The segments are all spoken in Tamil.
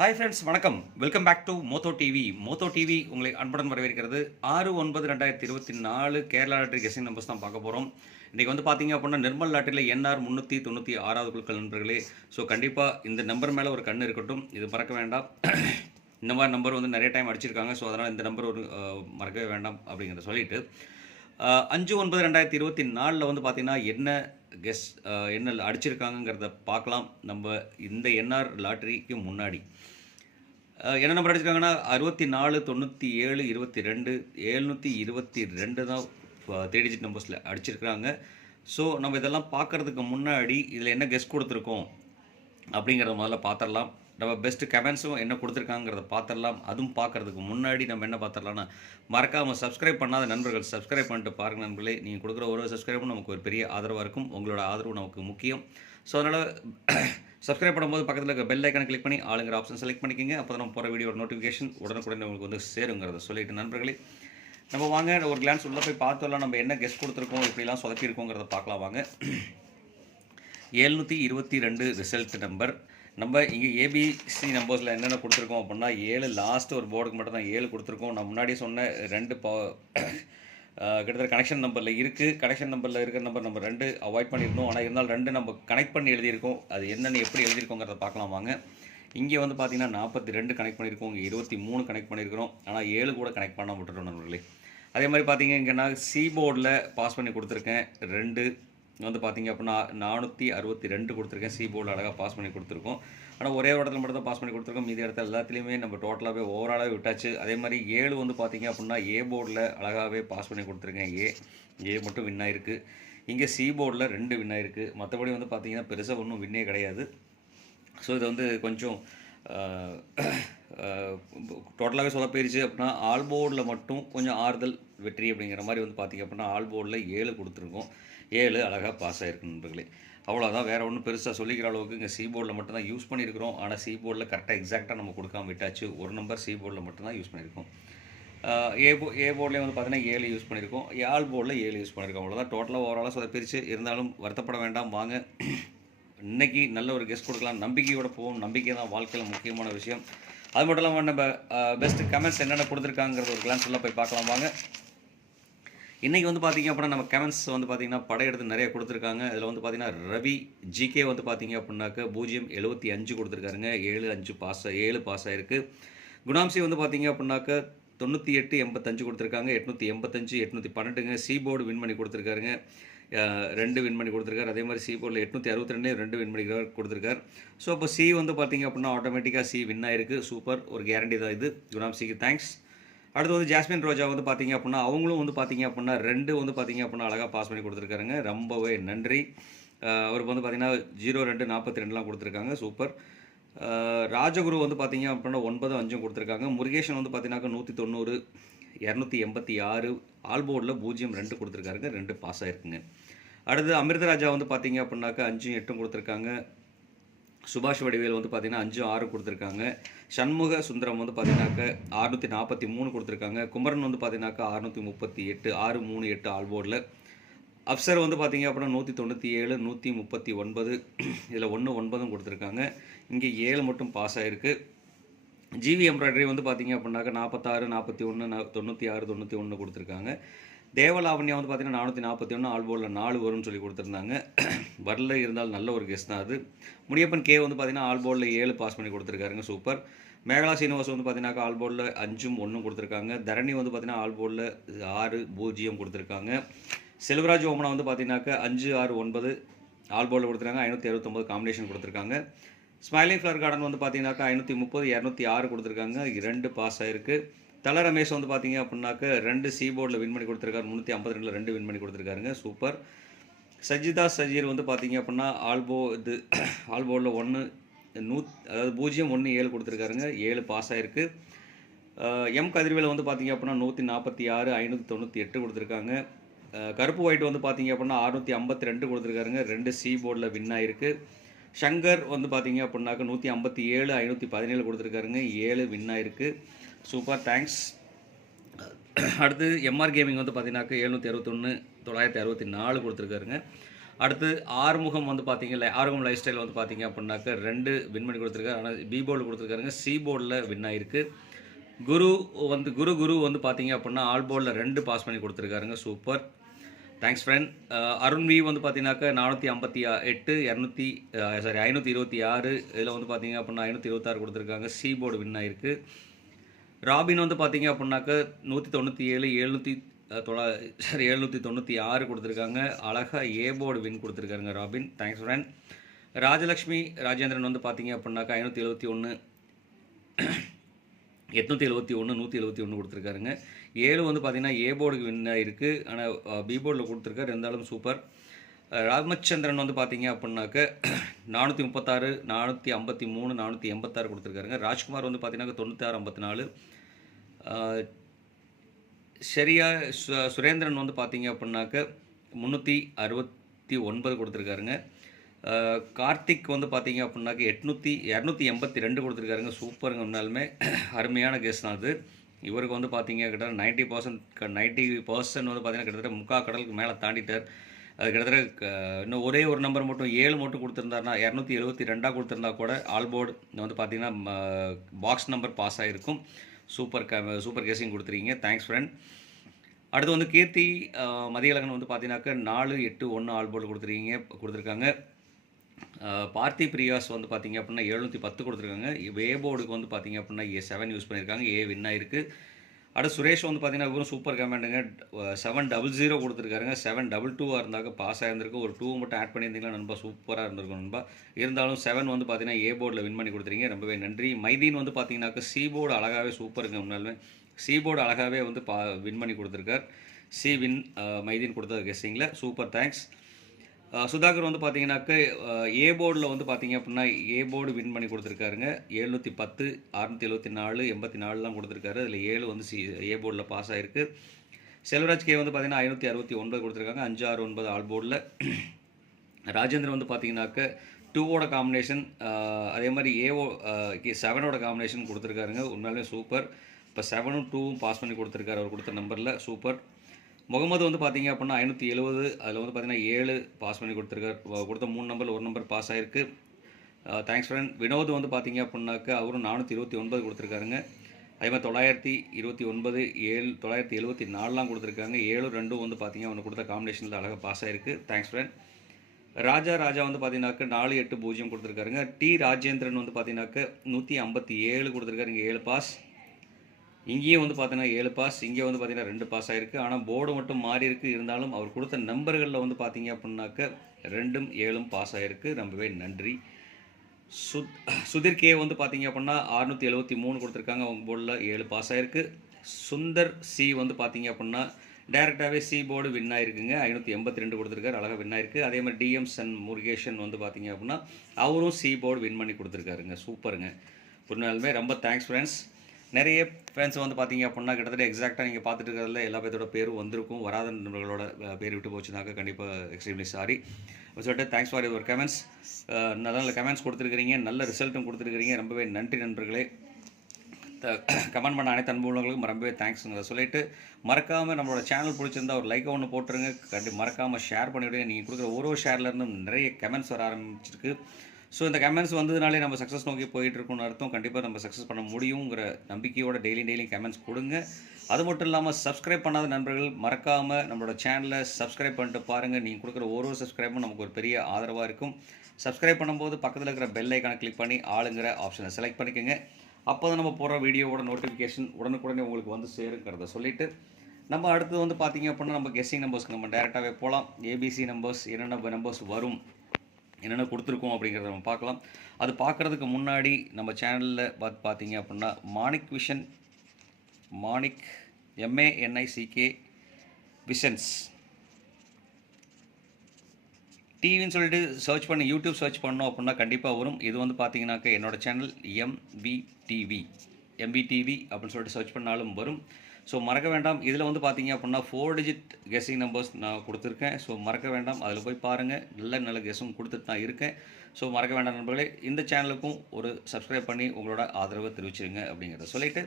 ஹாய் ஃப்ரெண்ட்ஸ் வணக்கம். Welcome back to Motho TV Motho TV உங்களை அன்புடன் வரவேற்கிறது. ஆறு ஒன்பது ரெண்டாயிரத்தி இருபத்தி நாலு கேரளா லாட்டரி கெசிங் நம்பர்ஸ் தான் பார்க்க போகிறோம் இன்றைக்கி வந்து பார்த்தீங்க அப்படின்னா நிர்மல் லாட்டரியில் என்ஆர் முந்நூற்றி தொண்ணூற்றி ஆறாவது குழுக்கள் நண்பர்களே. ஸோ கண்டிப்பாக இந்த நம்பர் மேலே ஒரு கண் இருக்கட்டும். இது மறக்க வேண்டாம். இந்த மாதிரி நம்பர் வந்து நிறைய டைம் அடிச்சிருக்காங்க. ஸோ அதனால் இந்த நம்பர் ஒரு மறக்கவே வேண்டாம் அப்படிங்கிறத சொல்லிட்டு அஞ்சு ஒன்பது ரெண்டாயிரத்தி இருபத்தி நாலில் வந்து பார்த்தீங்கன்னா என்ன கெஸ் என்ன அடிச்சிருக்காங்கங்கிறத பார்க்கலாம். நம்ம இந்த என்ஆர் லாட்டரிக்கு முன்னாடி. என்ன நம்பர் அடிச்சிருக்காங்கன்னா? அறுபத்தி நாலு தொண்ணூற்றி ஏழு இருபத்தி ரெண்டு எழுநூற்றி இருபத்தி ரெண்டு தான் த்ரீ டிஜிட் நம்பர்ஸில் அடிச்சிருக்கிறாங்க. ஸோ நம்ம இதெல்லாம் பார்க்கறதுக்கு முன்னாடி இதில் என்ன கெஸ்ட் கொடுத்துருக்கோம்? அப்படிங்கிறத முதல்ல பார்த்துடலாம். நம்ம பெஸ்ட் கமெண்ட்ஸும் என்ன கொடுத்துருக்காங்கிறத பார்த்துடலாம். அதுவும் பார்க்கறதுக்கு முன்னாடி நம்ம என்ன பார்த்துடலாம்னா மறக்காமல் சப்ஸ்கிரைப் பண்ணாத நண்பர்கள் சப்ஸ்கிரைப் பண்ணிட்டு பாருங்கள் நண்பர்களே. நீங்கள் கொடுக்குற ஒரு சப்ஸ்கிரைபும் நமக்கு ஒரு பெரிய ஆதரவாக இருக்கும். உங்களோட ஆதரவு நமக்கு முக்கியம். ஸோ அதனால் சப்ஸ்கிரைப் பண்ணும்போது பக்கத்தில் இருக்க பெல் ஐக்கனை கிளிக் பண்ணி ஆளுங்கிற ஆப்ஷன் செலக்ட் பண்ணிக்கோங்க. அப்போ தான் நம்ம போகிற வீடியோ நோட்டிஃபிகேஷன் உடனுக்குடன் உங்களுக்கு வந்து சேருங்கிறத சொல்லிட்டு நண்பர்களே. நம்ம வாங்க ஒரு கிளான்ஸ் உள்ளே போய் பார்த்தோம்லாம் நம்ம என்ன கெஸ்ட் கொடுத்துருக்கோம் இப்படிலாம் சொதப்பியிருக்கோங்கிறத பார்க்கலாம் வாங்க. எழுநூற்றி இருபத்தி ரெண்டு ரிசல்ட் நம்பர் நம்ம இங்கே ஏபிசி நம்பர்ஸில் என்னென்ன கொடுத்துருக்கோம் அப்படின்னா ஏழு லாஸ்ட் ஒரு போர்டுக்கு மட்டும் தான் ஏழு கொடுத்துருக்கோம். நான் முன்னாடியே சொன்ன ரெண்டு கிட்டத்தட்ட கனெக்ஷன் நம்பரில் இருக்குது கனெக்ஷன் நம்பரில் இருக்கிற நம்பர் நம்ம ரெண்டு அவாய்ட் பண்ணியிருந்தோம் ஆனால் இருந்தாலும் ரெண்டு நம்ம கனெக்ட் பண்ணி எழுதியிருக்கோம். அது என்னென்னு எப்படி எழுதியிருக்கோங்கிறத பார்க்கலாம் வாங்க. இங்கே வந்து பார்த்தீங்கன்னா நாற்பத்தி ரெண்டு கனெக்ட் பண்ணியிருக்கோம். இங்கே இருபத்தி மூணு கனெக்ட் பண்ணியிருக்கிறோம். ஆனால் ஏழு கூட கனெக்ட் பண்ண விட்டுட்டோம் நண்பர்களே. அதே மாதிரி பார்த்தீங்க இங்கே நான் சிபோர்டில் பாஸ் பண்ணி கொடுத்துருக்கேன். ரெண்டு. வந்து பார்த்தீங்க அப்படின்னா நானூற்றி அறுபத்தி ரெண்டு கொடுத்துருக்கேன் சிபோர்டில் அழகாக பாஸ் பண்ணி கொடுத்துருக்கோம். ஆனால் ஒரே ஒரு இடத்துல மட்டும் தான் பாஸ் பண்ணி கொடுத்துருக்கோம். மீதி இடத்துல எல்லாத்துலேயுமே நம்ம டோட்டலாகவே ஓவராலாகவே விட்டாச்சு. அதே மாதிரி ஏழு வந்து பார்த்தீங்க அப்படின்னா ஏ போர்டில் அழகாகவே பாஸ் பண்ணி கொடுத்துருக்கேன். ஏ ஏ மட்டும் வின் ஆயிருக்கு. இங்கே சி போர்டில் ரெண்டு வின் ஆயிருக்கு. மற்றபடி வந்து பார்த்திங்கன்னா பெருசாக ஒன்றும் வின்னே கிடையாது. ஸோ இது வந்து கொஞ்சம் டோட்டலாகவே சொல்ல போயிருச்சு அப்படின்னா ஆல் போர்டில் மட்டும் கொஞ்சம் ஆறுதல் வெற்றி அப்படிங்கிற மாதிரி வந்து பார்த்திங்க அப்படின்னா ஆல் போர்டில் ஏழு கொடுத்துருக்கோம். ஏழு அழகாக பாஸ் ஆகிருக்கு நண்பர்களே. அவ்வளோதான் வேறு ஒன்றும் பெருசாக சொல்லிக்கிற அளவுக்கு இங்கே சீபோர்டில் போர்டில் யூஸ் பண்ணியிருக்கிறோம். ஆனால் சீபோர்டில் கரெக்டாக எக்ஸாக்டாக நம்ம கொடுக்காம விட்டாச்சு. ஒரு நம்பர் சீபோர்டில் போர்டில் யூஸ் பண்ணியிருக்கோம். ஏ போ ஏ போர்ட்லேயே வந்து பார்த்தீங்கன்னா ஏழு யூஸ் பண்ணியிருக்கோம். ஆல் போர்டில் ஏழு யூஸ் பண்ணியிருக்கோம். அவ்வளோதான் டோட்டலாக ஓவராலாக சொதப்பிரிச்சு. இருந்தாலும் வருத்தப்பட வேண்டாம். வாங்க. இன்னைக்கு நல்ல ஒரு கெஸ்ட் கொடுக்கலாம். நம்பிக்கையோட போவோம். நம்பிக்கை தான் வாழ்க்கையில் முக்கியமான விஷயம். அது மட்டும் இல்லாமல் நம்ம பெஸ்ட் கமெண்ட்ஸ் என்னென்ன கொடுத்துருக்காங்கிறது ஒரு கிளான்ஸ் எல்லாம் போய் பார்க்கலாம். வாங்க. இன்றைக்கி வந்து பார்த்தீங்க அப்படின்னா நம்ம கமெண்ட்ஸ் வந்து பார்த்தீங்கன்னா படையெடுத்து நிறைய கொடுத்துருக்காங்க. அதில் வந்து பார்த்தீங்கன்னா ரவி ஜிகே வந்து பார்த்தீங்க அப்படின்னாக்க பூஜ்ஜியம் எழுபத்தி அஞ்சு கொடுத்துருக்காருங்க. ஏழு அஞ்சு பாஸ் ஏழு பாஸ் ஆகிருக்கு குணாம்சி வந்து பார்த்தீங்க அப்படின்னாக்க தொண்ணூற்றி எட்டு எண்பத்தஞ்சு கொடுத்துருக்காங்க. எட்நூற்றி எண்பத்தஞ்சு எட்நூற்றி பன்னெண்டுங்க. சீபோர்டு வின் பண்ணி கொடுத்துருக்காருங்க. ரெண்டு வின் பண்ணி கொடுத்துருக்காரு. அதே மாதிரி சி போர்டில் எட்நூற்றி அறுபத்தி ரெண்டு ரெண்டு வின் பண்ணி கொடுத்துருக்காரு. ஸோ இப்போ சி வந்து பார்த்தீங்க அப்படின்னா ஆட்டோமேட்டிக்காக சி வின் ஆயிருக்கு. சூப்பர் ஒரு கேரண்டி தான் இது. குணாம்சிக்கு தேங்க்ஸ் அடுத்து வந்து ஜாஸ்மின் ரோஜா வந்து பார்த்தீங்க அப்படின்னா அவங்களும் வந்து பார்த்தீங்க அப்படின்னா ரெண்டு வந்து பார்த்தீங்க அப்படின்னா அழகாக பாஸ் பண்ணி கொடுத்துருக்காருங்க. ரொம்பவே நன்றி. அவருக்கு வந்து பார்த்தீங்கன்னா ஜீரோ ரெண்டு நாற்பத்தி ரெண்டுலாம் கொடுத்துருக்காங்க. சூப்பர். ராஜகுரு வந்து பார்த்தீங்க அப்படின்னா ஒன்பது அஞ்சும் கொடுத்துருக்காங்க. முருகேஷன் வந்து பார்த்தீங்கன்னாக்கா நூற்றி தொண்ணூறு இரநூத்தி எண்பத்தி ஆறு ஆல்போர்டில் பூஜ்ஜியம் ரெண்டு கொடுத்துருக்காருங்க. ரெண்டு பாஸ் ஆகிருக்குங்க அடுத்து அமிர்தராஜா வந்து பார்த்தீங்க அப்படின்னாக்கா அஞ்சும் எட்டும் கொடுத்துருக்காங்க. சுபாஷ் வடிவேல் வந்து பார்த்தீங்கன்னா அஞ்சு ஆறு கொடுத்துருக்காங்க. சண்முக சுந்தரம் வந்து பார்த்தீங்கன்னாக்க அறுநூற்றி நாற்பத்தி மூணு கொடுத்துருக்காங்க. குமரன் வந்து பார்த்தீங்கன்னாக்கா அறுநூற்றி முப்பத்தி எட்டு ஆறு மூணு எட்டு ஆல்போர்டில் அப்சர் வந்து பார்த்தீங்க அப்படின்னா நூற்றி தொண்ணூற்றி ஏழு நூற்றி முப்பத்தி ஒன்பது இதில் ஒன்று ஒன்பதும் கொடுத்துருக்காங்க. இங்கே ஏழு மட்டும் பாஸ் ஆகிருக்கு ஜிவி எம்ப்ராய்டரி வந்து பார்த்தீங்க அப்படின்னாக்க நாற்பத்தாறு நாற்பத்தி ஒன்று தொண்ணூற்றி ஆறு தொண்ணூற்றி ஒன்று கொடுத்துருக்காங்க. தேவலாவண்யா வந்து பார்த்தீங்கன்னா நானூற்றி நாற்பத்தி ஒன்று ஆல்போர்டில் நாலு வரும்னு சொல்லி கொடுத்துருந்தாங்க. வரல இருந்தால் நல்ல ஒரு கெஸ் தான் அது. முடியப்பன் கே வந்து பார்த்தீங்கன்னா ஆல்போர்டில் ஏழு பாஸ் பண்ணி கொடுத்துருக்காருங்க சூப்பர் மேகலா சீனிவாஸ் வந்து பார்த்தீங்கன்னா ஆல்போர்டில் அஞ்சும் ஒன்றும் கொடுத்துருக்காங்க. தரணி வந்து பார்த்தீங்கன்னா ஆல்போர்டில் ஆறு பூஜ்ஜியம் கொடுத்துருக்காங்க. செல்வராஜ் ஓமனா வந்து பார்த்தீங்கன்னாக்கா அஞ்சு ஆறு ஒன்பது ஆல்போர்டில் கொடுத்துருக்காங்க. ஐநூற்றி அறுபத்தொம்பது காம்பினேஷன் கொடுத்துருக்காங்க. ஸ்மைலிங் ஃப்ளவர் கார்டன் வந்து பார்த்தீங்கன்னாக்கா ஐநூற்றி முப்பது இரநூத்தி ஆறு கொடுத்துருக்காங்க. இரண்டு பாஸ் ஆயிருக்கு. தல ரமேஷ் வந்து பார்த்தீங்க அப்படின்னாக்க ரெண்டு சி போர்டில் வின் பண்ணி கொடுத்துருக்காரு. முந்நூற்றி ஐம்பத்தி ரெண்டில் ரெண்டு வின் பண்ணி கொடுத்துருக்காருங்க. சூப்பர் சஜிதா சஜீர் வந்து பார்த்தீங்க அப்படின்னா ஆல்போ இது ஆல்போர்டில் ஒன்று நூ அதாவது பூஜ்ஜியம் ஒன்று ஏழு கொடுத்துருக்காருங்க. ஏழு பாஸ் ஆகிருக்கு எம் கதிர்வேல் வந்து பார்த்தீங்க அப்படின்னா நூற்றி நாற்பத்தி ஆறு ஐநூற்றி தொண்ணூற்றி எட்டு கொடுத்துருக்காங்க. கருப்பு ஒயிட் வந்து பார்த்தீங்க அப்படின்னா அறுநூற்றி ஐம்பத்தி ரெண்டு கொடுத்துருக்காருங்க. ரெண்டு சி போர்டில் வின் ஆயிருக்கு. ஷங்கர் வந்து பார்த்தீங்க அப்படின்னாக்க நூற்றி ஐம்பத்தி ஏழு ஐநூற்றி பதினேழு கொடுத்துருக்காருங்க. ஏழு வின் ஆயிருக்கு. சூப்பர் தேங்க்ஸ் அடுத்து எம்ஆர் கேமிங் வந்து பார்த்தீங்கன்னாக்க எழுநூற்றி அறுபத்தொன்று தொள்ளாயிரத்தி அறுபத்தி நாலு கொடுத்துருக்காருங்க. அடுத்து ஆறுமுகம் வந்து பார்த்தீங்கல்ல ஆறுமுகம் லைஃப் ஸ்டைல் வந்து பார்த்தீங்க அப்படின்னாக்க ரெண்டு வின் பண்ணி கொடுத்துருக்காரு. ஆனால் பி போர்டில் கொடுத்துருக்காருங்க. சி போர்டில் வின் ஆயிருக்கு. குரு வந்து குரு குரு வந்து பார்த்தீங்க அப்படின்னா ஆல் போர்டில் ரெண்டு பாஸ் பண்ணி கொடுத்துருக்காருங்க. Super thanks friend Arun V வந்து பார்த்தீங்கன்னாக்க நானூற்றி ஐம்பத்தி எட்டு இரநூத்தி uh, சாரி ஐநூற்றி இருபத்தி ஆறு இதில் வந்து பார்த்தீங்க அப்படின்னா ஐநூற்றி இருபத்தாறு கொடுத்துருக்காங்க. சி போர்டு வின் ஆயிருக்கு. ராபின் வந்து பார்த்தீங்க அப்படின்னாக்க நூற்றி தொண்ணூற்றி ஏழு எழுநூற்றி uh, தொள்ளா சாரி எழுநூற்றி தொண்ணூற்றி ஆறு கொடுத்துருக்காங்க. அழகாக A board win கொடுத்துருக்காருங்க Robin thanks friend Rajalakshmi Rajendran வந்து பார்த்தீங்க அப்படின்னாக்கா ஐநூற்றி எழுபத்தி ஒன்று எட்நூற்றி எழுபத்தி ஒன்று நூற்றி எழுபத்தி ஒன்று கொடுத்துருக்காருங்க. ஏழு வந்து பார்த்திங்கன்னா ஏ போர்டுக்கு வின் ஆகிருக்கு ஆனால் பி போர்டில் கொடுத்துருக்காரு. இருந்தாலும் சூப்பர் ராமச்சந்திரன் வந்து பார்த்தீங்க அப்படின்னாக்க நானூற்றி முப்பத்தாறு நானூற்றி ஐம்பத்தி மூணு நானூற்றி எண்பத்தாறு கொடுத்துருக்காருங்க. ராஜ்குமார் வந்து பார்த்தீங்கன்னா தொண்ணூற்றி ஐம்பத்தி நாலு. சரியா சு சுரேந்திரன் வந்து பார்த்தீங்க அப்படின்னாக்க முந்நூற்றி அறுபத்தி ஒன்பது கொடுத்துருக்காருங்க. கார்த்திக் வந்து பார்த்தீங்க அப்படின்னாக்க எட்நூற்றி இரநூத்தி எண்பத்தி ரெண்டு கொடுத்துருக்காருங்க. சூப்பருங்க உண்மையாலுமே அருமையான கேஸ் தான் அது. இவருக்கு வந்து பார்த்தீங்க கிட்டத்தட்ட நைன்ட்டி பர்சன்ட் நைன்ட்டி பர்சன்ட் வந்து பார்த்தீங்கன்னா கிட்டத்தட்ட முக்கா கடலுக்கு மேலே தாண்டிட்டார். அது கிட்டத்தட்ட இன்னும் ஒரே ஒரு நம்பர் மட்டும் ஏழு மட்டும் கொடுத்துருந்தாருனா இரநூத்தி எழுபத்தி ரெண்டாக கொடுத்துருந்தா கூட ஆல்போர்டு வந்து பார்த்தீங்கன்னா பாக்ஸ் நம்பர் பாஸ் ஆகிருக்கும் சூப்பர் க சூப்பர் கேசிங் கொடுத்துருக்கீங்க. தேங்க்ஸ் ஃப்ரெண்ட் அடுத்து வந்து கீர்த்தி மதியழகன் வந்து பார்த்தீங்கன்னாக்கா நாலு எட்டு ஒன்று ஆல்போர்டு கொடுத்துருக்கீங்க கொடுத்துருக்காங்க. பார்த்தி பிரியாஸ் வந்து பார்த்தீங்க அப்படின்னா எழுநூற்றி பத்து கொடுத்துருக்காங்க. வேபோர்டுக்கு வந்து பார்த்தீங்க அப்படின்னா ஏ செவன் யூஸ் பண்ணியிருக்காங்க ஏ வின் ஆயிருக்கு. அடுத்து சுரேஷ் வந்து பார்த்தீங்கன்னா இவரும் சூப்பர் கமெண்ட்டுங்க செவன் டபுள் ஜீரோ கொடுத்துருக்காருங்க. செவன் டபுள் டூவாக இருந்தாக்க பாஸ் ஆகிருந்திருக்கு ஒரு டூ மட்டும் ஆட் பண்ணியிருந்தீங்களா நண்பா சூப்பராக இருந்திருக்கும் நண்பா. இருந்தாலும் செவன் வந்து பார்த்திங்கன்னா ஏ போர்டில் வின் பண்ணி கொடுத்துருங்க ரொம்பவே நன்றி. மைதீன் வந்து பார்த்தீங்கன்னாக்க சி போர்டு அழகாகவே சூப்பருங்க முன்னாலுமே. சி போர்டு அழகாகவே வந்து பா வின் பண்ணி கொடுத்துருக்கார். சி வின் மைதீன் கொடுத்த கெஸ்ஸிங்கில் சூப்பர் தேங்க்ஸ் சுதாகர் வந்து பார்த்தீங்கன்னாக்க ஏ போர்டில் வந்து பார்த்தீங்க அப்படின்னா ஏ போர்டு வின் பண்ணி கொடுத்துருக்காருங்க. எழுநூற்றி பத்து அறுநூற்றி எழுபத்தி நாலு எண்பத்தி நாலுலாம் கொடுத்துருக்காரு. அதில் ஏழு வந்து சி ஏ போர்டில் பாஸ் ஆகிருக்கு செல்வராஜ் கே வந்து பார்த்தீங்கன்னா ஐநூற்றி அறுபத்தி ஒன்பது கொடுத்துருக்காங்க. அஞ்சு ஆறு ஒன்பது ஆல் போர்டில் ராஜேந்திரன் வந்து பார்த்தீங்கன்னாக்க டூவோட காம்பினேஷன் அதே மாதிரி ஏஓ செவனோட காம்பினேஷன் கொடுத்துருக்காருங்க. உண்மையிலே சூப்பர் இப்போ செவனும் டூவும் பாஸ் பண்ணி கொடுத்துருக்காரு. அவர் கொடுத்த நம்பரில் சூப்பர் முகமது வந்து பார்த்தீங்க அப்படின்னா ஐநூற்றி எழுபது அதில் வந்து பார்த்தீங்கன்னா ஏழு பாஸ் பண்ணி கொடுத்துருக்காரு. கொடுத்த மூணு நம்பர் ஒரு நம்பர் பாஸ் ஆகிருக்கு தேங்க்ஸ் ஃப்ரெண்ட் வினோத் வந்து பார்த்தீங்க அப்படின்னாக்க அவரும் நானூற்றி இருபத்தி ஒன்பது கொடுத்துருக்காருங்க. அதே மாதிரி தொள்ளாயிரத்தி இருபத்தி ஒன்பது ஏழு தொள்ளாயிரத்தி எழுபத்தி நாலுலாம் கொடுத்துருக்காங்க. ஏழு ரெண்டும் வந்து பார்த்தீங்க அவனுக்கு கொடுத்த காம்பினேஷனில் அழகாக பாஸ் ஆகிருக்கு தேங்க்ஸ் ஃப்ரெண்ட் ராஜா ராஜா வந்து பார்த்தீங்கன்னாக்க நாலு எட்டு பூஜ்ஜியம் கொடுத்துருக்காருங்க. டி. ராஜேந்திரன் வந்து பார்த்தீங்கன்னாக்க நூற்றி ஐம்பத்தி ஏழு கொடுத்துருக்காருங்க ஏழு பாஸ் இங்கேயும் வந்து பார்த்தீங்கன்னா ஏழு பாஸ் இங்கே வந்து பார்த்தீங்கன்னா ரெண்டு பாஸ் ஆகிருக்கு ஆனால் போர்டு மட்டும் மாறி இருக்கு. இருந்தாலும் அவர் கொடுத்த நம்பர்களில் வந்து பார்த்தீங்க அப்படின்னாக்க ரெண்டும் ஏழும் பாஸ் ஆகிருக்கு ரொம்பவே நன்றி. சுத் சுதிர் கே வந்து பார்த்தீங்க அப்படின்னா அறுநூற்றி எழுபத்தி மூணு கொடுத்துருக்காங்க. அவங்க போர்டில் ஏழு பாஸ் ஆகிருக்கு சுந்தர் சி வந்து பார்த்தீங்க அப்படின்னா டேரெக்டாகவே சி போர்டு வின் ஆயிருக்குங்க. ஐநூற்றி எண்பத்தி ரெண்டு கொடுத்துருக்காரு. அழகாக வின் ஆயிருக்கு. அதே மாதிரி டிஎம் சன் முருகேஷன் வந்து பார்த்தீங்க அப்படின்னா அவரும் சி போர்டு வின் பண்ணி கொடுத்துருக்காருங்க. சூப்பருங்க. புரிஞ்சாலுமே ரொம்ப தேங்க்ஸ் ஃப்ரெண்ட்ஸ் நிறைய ஃப்ரெண்ட்ஸ் வந்து பார்த்தீங்க அப்படின்னா கிட்டத்தட்ட எக்ஸாக்டாக நீங்கள் பார்த்துட்டு இருக்கிறதுல எல்லா பேர்த்தோட பேரும் வந்திருக்கும். வராத நண்பர்களோட பேர் விட்டு போச்சுனாக்க கண்டிப்பாக எக்ஸ்ட்ரீம்லி சாரி சொல்லிட்டு தேங்க்ஸ் ஃபார் யுவர் கமெண்ட்ஸ் நல்ல நல்ல கமெண்ட்ஸ் கொடுத்துருக்கிறீங்க. நல்ல ரிசல்ட்டும் கொடுத்துருக்கிறீங்க. ரொம்பவே நன்றி நண்பர்களே. கமெண்ட் பண்ண அனைத்து அன்புள்ளவங்களுக்கும் ரொம்பவே தேங்க்ஸுங்க சொல்லிட்டு மறக்காமல் நம்மளோட சேனல் பிடிச்சிருந்தா ஒரு லைக் ஒன்று போட்டுருங்க. கண்டி மறக்காமல் ஷேர் பண்ணிவிடுங்க. நீங்கள் கொடுக்குற ஒரு ஷேர்லேருந்தும் நிறைய கமெண்ட்ஸ் வர ஆரம்பிச்சிருக்கு. ஸோ இந்த கமெண்ட்ஸ் வந்ததுனாலே நம்ம சக்ஸஸ் நோக்கி போயிட்டு இருக்கோம்னு அர்த்தம். கண்டிப்பாக நம்ம சக்ஸஸ் பண்ண முடியுங்கிற நம்பிக்கையோட டெய்லி டெய்லி கமெண்ட்ஸ் கொடுங்க. அது மட்டும் இல்லாமல் சப்ஸ்கிரைப் பண்ணாத நண்பர்கள் மறக்காமல் நம்மளோட சேனலை சப்ஸ்கிரைப் பண்ணிட்டு பாருங்கள் நீங்கள் கொடுக்குற ஒரு ஒரு சப்ஸ்கிரைபும் நமக்கு ஒரு பெரிய ஆதரவாக இருக்கும். சப்ஸ்கிரைப் பண்ணும்போது பக்கத்தில் இருக்கிற பெல் ஐக்கானை கிளிக் பண்ணி ஆளுங்கிற ஆப்ஷனை செலக்ட் பண்ணிக்கோங்க. அப்போ தான் நம்ம போகிற வீடியோவோட நோட்டிஃபிகேஷன் உடனுக்குடனே உங்களுக்கு வந்து சேருங்கிறத சொல்லிவிட்டு நம்ம அடுத்து வந்து பார்த்தீங்க அப்படின்னா நம்ம கெஸ்ஸிங் நம்பர்ஸ்க்கு நம்ம டேரெக்டாகவே போகலாம் ஏபிசி நம்பர்ஸ் என்னென்ன நம்பர்ஸ் வரும் என்னென்ன கொடுத்துருக்கோம் அப்படிங்கிறத நம்ம பார்க்கலாம். அது பார்க்குறதுக்கு முன்னாடி நம்ம சேனலில் பார்த்து பார்த்தீங்க அப்படின்னா Manik vision Manik M A N I C K visions. டிவின்னு சொல்லிட்டு சர்ச் பண்ணி யூடியூப் சர்ச் பண்ணோம் அப்படின்னா கண்டிப்பாக வரும். இது வந்து பார்த்தீங்கன்னாக்க என்னோட சேனல் எம்வி டிவி எம்பிடிவி அப்படின்னு சொல்லிட்டு சர்ச் பண்ணாலும் வரும். ஸோ மறக்க வேண்டாம். இதில் வந்து பார்த்தீங்க அப்படின்னா ஃபோர் டிஜிட் கெஸ்ஸிங் நம்பர்ஸ் நான் கொடுத்துருக்கேன். ஸோ மறக்க வேண்டாம். அதில் போய் பாருங்கள் நல்ல நல்ல கெஸ்ஸும் கொடுத்துட்டு தான் இருக்கேன். ஸோ மறக்க வேண்டாம் நண்பர்களே. இந்த சேனலுக்கும் ஒரு சப்ஸ்கிரைப் பண்ணி உங்களோட ஆதரவை தெரிவிச்சிருங்க அப்படிங்கிறத சொல்லிட்டு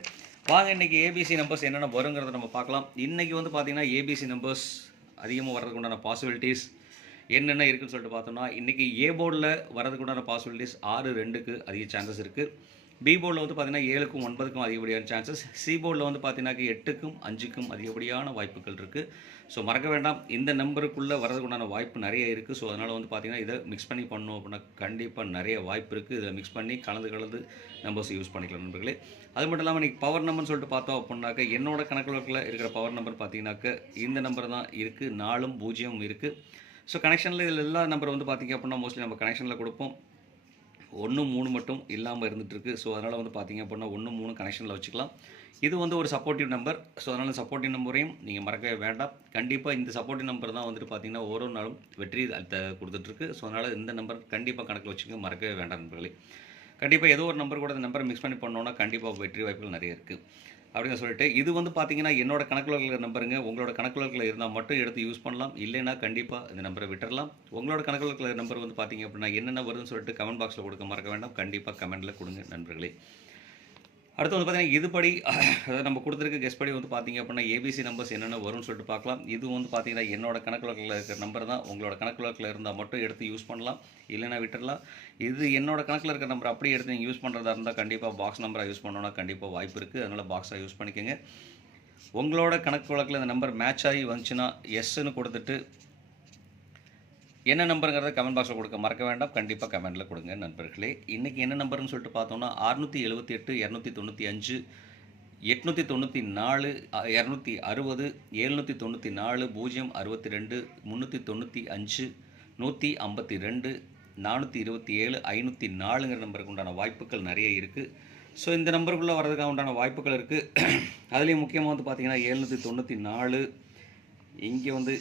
வாங்க இன்றைக்கி ஏபிசி நம்பர்ஸ் என்னென்ன வருங்கிறத நம்ம பார்க்கலாம். இன்றைக்கி வந்து பார்த்தீங்கன்னா ஏபிசி நம்பர்ஸ் அதிகமாக வர்றதுக்கு உண்டான பாசிபிலிட்டிஸ் என்னென்ன இருக்குதுன்னு சொல்லிட்டு பார்த்தோம்னா இன்றைக்கி ஏ போர்டில் வரதுக்குண்டான பாசிபிலிட்டிஸ் ஆறு ரெண்டுக்கு அதிக சான்சஸ் இருக்குது பி போர்டில் வந்து பார்த்தீங்கன்னா ஏழுக்கும் ஒன்பதுக்கும் அதிகப்படியான சான்சஸ் சி போர்டில் வந்து பார்த்தீங்கன்னா எட்டுக்கும் அஞ்சுக்கும் அதிகப்படியான வாய்ப்புகள் இருக்குது ஸோ மறக்க வேண்டாம். இந்த நம்பருக்குள்ளே வரதுக்குண்டான வாய்ப்பு நிறைய இருக்குது ஸோ அதனால் வந்து பார்த்தீங்கன்னா இதை மிக்ஸ் பண்ணி பண்ணோம் அப்படின்னா கண்டிப்பாக நிறைய வாய்ப்பு இருக்குது இதில் மிக்ஸ் பண்ணி கலந்து கலந்து நம்பர்ஸ் யூஸ் பண்ணிக்கலாம் நண்பர்களே. அது மட்டும் இல்லாமல் இன்றைக்கி பவர் நம்பர்னு சொல்லிட்டு பார்த்தோம் அப்படின்னாக்க என்னோட கணக்கில் இருக்கிற பவர் நம்பர் பார்த்தீங்கன்னாக்க இந்த நம்பர் தான் இருக்குது நாலும் பூஜ்ஜியம் இருக்குது ஸோ கனெக்ஷனில் இதில் எல்லா நம்பர் வந்து பார்த்திங்க அப்படின்னா மோஸ்ட்லி நம்ம கனெக்ஷனில் கொடுப்போம். ஒன்று மூணு மட்டும் இல்லாமல் இருந்துகிட்ருக்கு ஸோ அதனால் வந்து பார்த்திங்க அப்படின்னா ஒன்று மூணு கனெக்ஷனில் வச்சுக்கலாம். இது வந்து ஒரு சப்போர்ட்டிவ் நம்பர் ஸோ அதனால் சப்போர்ட்டிவ் நம்பரையும் நீங்கள் மறக்கவே வேண்டாம். கண்டிப்பாக இந்த சப்போர்ட்டிவ் நம்பர் தான் வந்துட்டு பார்த்தீங்கன்னா ஒரு நாளும் வெற்றி கொடுத்துட்ருக்கு ஸோ அதனால் இந்த நம்பர் கண்டிப்பாக கணக்கில் வச்சுக்க மறக்கவே வேண்டாம் நண்பர்களே. கண்டிப்பாக ஏதோ ஒரு நம்பர் கூட இந்த நம்பரை மிக்ஸ் பண்ணி பண்ணோன்னா கண்டிப்பாக வெற்றி வாய்ப்புகள் நிறைய இருக்குது அப்படின்னு சொல்லிட்டு இது வந்து பார்த்தீங்கன்னா என்னோட கணக்கில் இருக்கிற நம்பருங்க. உங்களோட கணக்கில் இருக்கிற இருந்தால் மட்டும் எடுத்து யூஸ் பண்ணலாம். இல்லைன்னா கண்டிப்பாக இந்த நம்பரை விட்டுறலாம். உங்களோட கணக்கில் இருக்கிற நம்பர் வந்து பார்த்தீங்க அப்படின்னா என்னென்ன வருதுன்னு சொல்லிட்டு கமெண்ட் பாக்ஸில் கொடுக்க மறக்க வேண்டாம். கண்டிப்பாக கமெண்ட்டில் கொடுங்க நண்பர்களே. அடுத்து வந்து பார்த்தீங்கன்னா இதுபடி அதாவது நம்ம கொடுத்துருக்க கெஸ்ட் படி வந்து பார்த்தீங்க அப்படின்னா ஏபிசி நம்பர்ஸ் என்னென்ன வரும்னு சொல்லிட்டு பார்க்கலாம். இது வந்து பார்த்தீங்கன்னா என்னோட கணக்கில் இருக்கிற நம்பர் தான். உங்களோட கணக்கில் இருந்தால் மட்டும் எடுத்து யூஸ் பண்ணலாம். இல்லைன்னா விட்டுடலாம் இது என்னோட கணக்கில் இருக்கிற நம்பர் அப்படியே எடுத்து நீங்கள் யூஸ் பண்ணுறதா இருந்தால் கண்டிப்பாக பாக்ஸ் நம்பராக யூஸ் பண்ணோன்னா கண்டிப்பாக வாய்ப்பு இருக்குது அதனால் பாக்ஸாக யூஸ் பண்ணிக்கோங்க. உங்களோட கணக்கு வழக்கில் இந்த நம்பர் மேட்ச் ஆகி வந்துச்சுன்னா எஸ்ன்னு கொடுத்துட்டு என்ன நம்பருங்கிறத கமெண்ட் பாக்ஸில் கொடுக்க மறக்க வேண்டாம். கண்டிப்பாக கமெண்ட்டில் கொடுங்க நண்பர்களே. இன்றைக்கி என்ன நம்பர்னு சொல்லிட்டு பார்த்தோம்னா அறுநூற்றி எழுபத்தி எட்டு இரநூத்தி தொண்ணூற்றி அஞ்சு எட்நூற்றி தொண்ணூற்றி நாலு இரநூத்தி அறுபது எழுநூற்றி தொண்ணூற்றி நாலு பூஜ்ஜியம் அறுபத்தி ரெண்டு முந்நூற்றி தொண்ணூற்றி அஞ்சு நூற்றி ஐம்பத்தி ரெண்டு நானூற்றி இருபத்தி ஏழு ஐநூற்றி நாலுங்கிற நம்பருக்கு உண்டான வாய்ப்புகள் நிறைய இருக்குது ஸோ இந்த நம்பருக்குள்ளே வர்றதுக்காக உண்டான வாய்ப்புகள் இருக்குது அதுலேயும் முக்கியமாக வந்து பார்த்திங்கன்னா எழுநூற்றி தொண்ணூற்றி நாலு இங்கே வந்து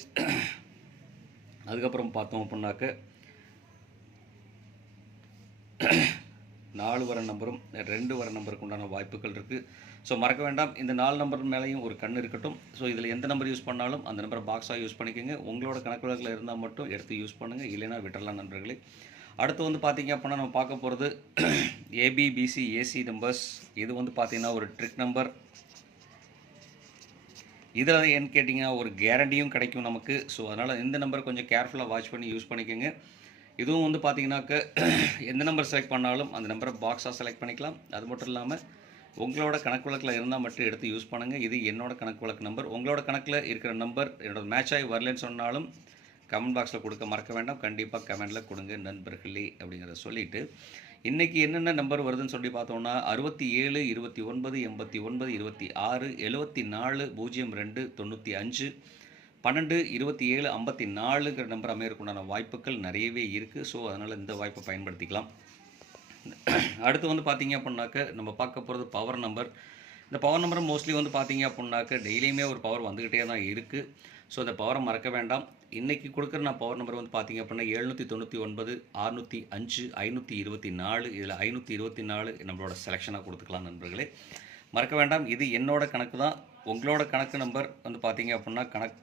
அதுக்கப்புறம் பார்த்தோம் அப்படின்னாக்க நாலு வர நம்பரும் ரெண்டு வர நம்பருக்கு உண்டான வாய்ப்புகள் இருக்குது ஸோ மறக்க வேண்டாம். இந்த நாலு நம்பர் மேலேயும் ஒரு கண் இருக்கட்டும். ஸோ இதில் எந்த நம்பர் யூஸ் பண்ணாலும் அந்த நம்பரை பாக்ஸாக யூஸ் பண்ணிக்கோங்க. உங்களோட கணக்கு வழக்கில் இருந்தால் மட்டும் எடுத்து யூஸ் பண்ணுங்கள் இல்லைன்னா விட்டுறலாம் நண்பர்களே. அடுத்து வந்து பார்த்தீங்க அப்படின்னா நம்ம பார்க்க போகிறது ஏபிபிசி ஏசி நம்பர்ஸ் இது வந்து பார்த்திங்கன்னா ஒரு ட்ரிக் நம்பர் இதில் என்ன கேட்டிங்கன்னா ஒரு கேரண்டியும் கிடைக்கும் நமக்கு. ஸோ அதனால் இந்த நம்பர் கொஞ்சம் கேர்ஃபுல்லாக வாட்ச் பண்ணி யூஸ் பண்ணிக்கோங்க. இதுவும் வந்து பார்த்தீங்கன்னாக்க எந்த நம்பர் செலக்ட் பண்ணாலும் அந்த நம்பரை பாக்ஸாக செலக்ட் பண்ணிக்கலாம். அது மட்டும் இல்லாமல் உங்களோட கணக்கு வழக்கில் இருந்தால் மட்டும் எடுத்து யூஸ் பண்ணுங்கள் இது என்னோட கணக்கு வழக்கு நம்பர் உங்களோட கணக்கில் இருக்கிற நம்பர் என்னோட மேட்ச் ஆகி வரலன்னு சொன்னாலும் கமெண்ட் பாக்ஸில் கொடுக்க மறக்க வேண்டாம். கண்டிப்பாக கமெண்டில் கொடுங்க நண்பர்களே அப்படிங்கிறத சொல்லிவிட்டு இன்றைக்கி என்னென்ன நம்பர் வருதுன்னு சொல்லி பார்த்தோம்னா அறுபத்தி ஏழு இருபத்தி ஒன்பது எண்பத்தி ஒன்பது இருபத்தி ஆறு எழுபத்தி நாலு பூஜ்ஜியம் ரெண்டு தொண்ணூற்றி அஞ்சு பன்னெண்டு இருபத்தி ஏழு ஐம்பத்தி நாலுங்கிற நம்பர் அமையறக்குண்டான வாய்ப்புகள் நிறையவே இருக்குது ஸோ அதனால் இந்த வாய்ப்பை பயன்படுத்திக்கலாம். அடுத்து வந்து பார்த்தீங்க அப்படின்னாக்க நம்ம பார்க்க போகிறது பவர் நம்பர் இந்த பவர் நம்பர் மோஸ்ட்லி வந்து பார்த்தீங்க அப்படின்னாக்க டெய்லியுமே ஒரு பவர் வந்துக்கிட்டே தான் இருக்குது ஸோ அந்த பவரை மறக்க வேண்டாம். இன்றைக்கி கொடுக்குற நான் பவர் நம்பர் வந்து பார்த்தீங்க அப்படின்னா எழுநூற்றி தொண்ணூற்றி ஒன்பது அறுநூற்றி அஞ்சு ஐநூற்றி இருபத்தி நாலு இதில் ஐநூற்றி இருபத்தி நாலு நம்மளோட செலெக்ஷனாக கொடுத்துக்கலாம் நண்பர்களே. மறக்க வேண்டாம். இது என்னோட கணக்கு தான். உங்களோட கணக்கு நம்பர் வந்து பார்த்தீங்க அப்படின்னா கணக்கு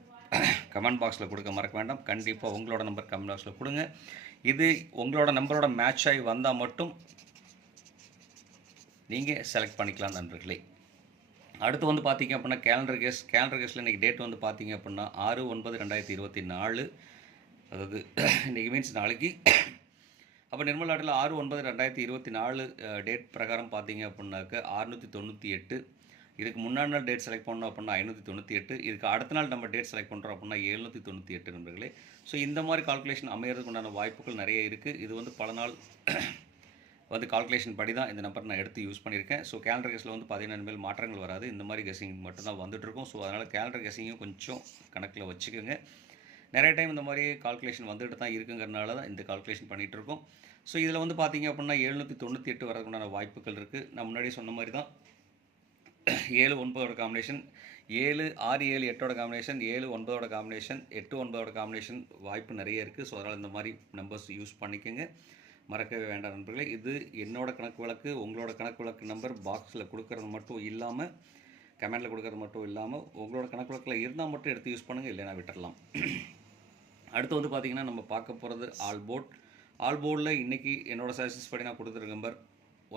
கமெண்ட் பாக்ஸில் கொடுக்க மறக்க வேண்டாம். கண்டிப்பாக உங்களோட நம்பர் கமெண்ட் பாக்ஸில் கொடுங்க. இது உங்களோட நம்பரோட மேட்ச் ஆகி வந்தால் மட்டும் நீங்கள் செலக்ட் பண்ணிக்கலாம் நண்பர்களே. அடுத்து வந்து பார்த்தீங்க அப்படின்னா கேலண்டர் கேஸ் கேலண்டர் கேஸில் இன்றைக்கி டேட் வந்து பார்த்தீங்க அப்படின்னா ஆறு ஒன்பது ரெண்டாயிரத்தி இருபத்தி நாலு. அதாவது இன்றைக்கி மீன்ஸ் நாளைக்கு. அப்போ நிர்மல் நாட்டில் ஆறு ஒன்பது ரெண்டாயிரத்தி இருபத்தி நாலு டேட் பிரகாரம் பார்த்தீங்க அப்படின்னாக்க அறுநூற்றி தொண்ணூற்றி எட்டு. இதுக்கு முன்னாடி நாள் டேட் செலக்ட் பண்ணோம் அப்படின்னா ஐநூற்றி தொண்ணூற்றி எட்டு. இதுக்கு அடுத்த நாள் நம்ம டேட் செலக்ட் பண்ணுறோம் அப்படின்னா எழுநூற்றி தொண்ணூற்றி எட்டு நண்பர்களே. ஸோ இந்த மாதிரி கால்குலேஷன் அமையறதுக்கு உண்டான வாய்ப்புகள் நிறைய இருக்குது இது வந்து பல நாள் வந்து கால்குலேஷன் படி தான் இந்த நம்பர் நான் எடுத்து யூஸ் பண்ணியிருக்கேன். ஸோ கேலண்டர் கெஸில் வந்து பார்த்தீங்கன்னா மேல் மாற்றங்கள் வராது. இந்த மாதிரி கெஸிங் மட்டும் தான் வந்துட்டுருக்கும். ஸோ அதனால் கேலண்டர் கெஸிங்கும் கொஞ்சம் கணக்கில் வச்சுக்கோங்க. நிறைய டைம் இந்த மாதிரி கால்குலேஷன் வந்துட்டு தான் இருக்குங்கிறனால தான் இந்த கால்குலேஷன் பண்ணிகிட்டு இருக்கோம் ஸோ இதில் வந்து பார்த்தீங்க அப்படின்னா எழுநூற்றி தொண்ணூற்றி எட்டு வரதுக்குண்டான வாய்ப்புகள் இருக்குது நான் முன்னாடி சொன்ன மாதிரி தான் ஏழு ஒன்பதோட காம்பினேஷன் ஏழு ஆறு ஏழு எட்டோட காம்பினேஷன் ஏழு ஒன்பதோட காம்பினேஷன் எட்டு ஒன்பதோட காம்பினேஷன் வாய்ப்பு நிறைய இருக்குது ஸோ அதனால் இந்த மாதிரி நம்பர்ஸ் யூஸ் பண்ணிக்கோங்க. மறக்கவே வேண்டாம் நண்பர்களே. இது என்னோட கணக்கு வழக்கு உங்களோட கணக்கு வழக்கு நம்பர் பாக்ஸில் கொடுக்கறது மட்டும் இல்லாமல் கமெண்டில் கொடுக்கறது மட்டும் இல்லாமல் உங்களோட கணக்கு வழக்கில் இருந்தால் மட்டும் எடுத்து யூஸ் பண்ணுங்கள் இல்லைனா விட்டுடலாம் அடுத்து வந்து பார்த்திங்கன்னா நம்ம பார்க்க போகிறது ஆல்போர்ட் ஆல்போர்டில் இன்றைக்கி என்னோடய சஜஷன்ஸ் படி நான் கொடுத்துருக்க நம்பர்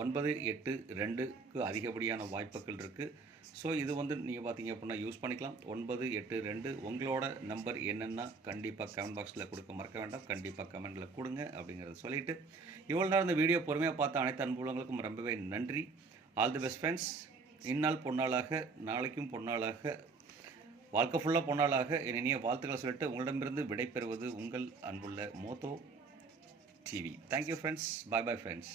ஒன்பது எட்டு ரெண்டுக்கு அதிகப்படியான வாய்ப்புகள் இருக்குது ஸோ இது வந்து நீங்கள் பார்த்தீங்க அப்படின்னா யூஸ் பண்ணிக்கலாம். ஒன்பது எட்டு ரெண்டு உங்களோட நம்பர் என்னென்னா கண்டிப்பாக கமெண்ட் பாக்ஸில் கொடுக்க மறக்க வேண்டாம். கண்டிப்பாக கமெண்டில் கொடுங்க அப்படிங்கிறத சொல்லிவிட்டு இவ்வளோ நேரம் இந்த வீடியோ பொறுமையாக பார்த்த அனைத்து அன்புள்ளவங்களுக்கும் ரொம்பவே நன்றி. ஆல் தி பெஸ்ட் ஃப்ரெண்ட்ஸ் இந்நாள் பொன்னாளாக நாளைக்கும் பொன்னாளாக வாழ்க்கை ஃபுல்லாக பொன்னாளாக என் இனிய வாழ்த்துக்களை சொல்லிட்டு உங்களிடமிருந்து விடைபெறுவது உங்கள் அன்புள்ள Motho TV thank you friends bye bye friends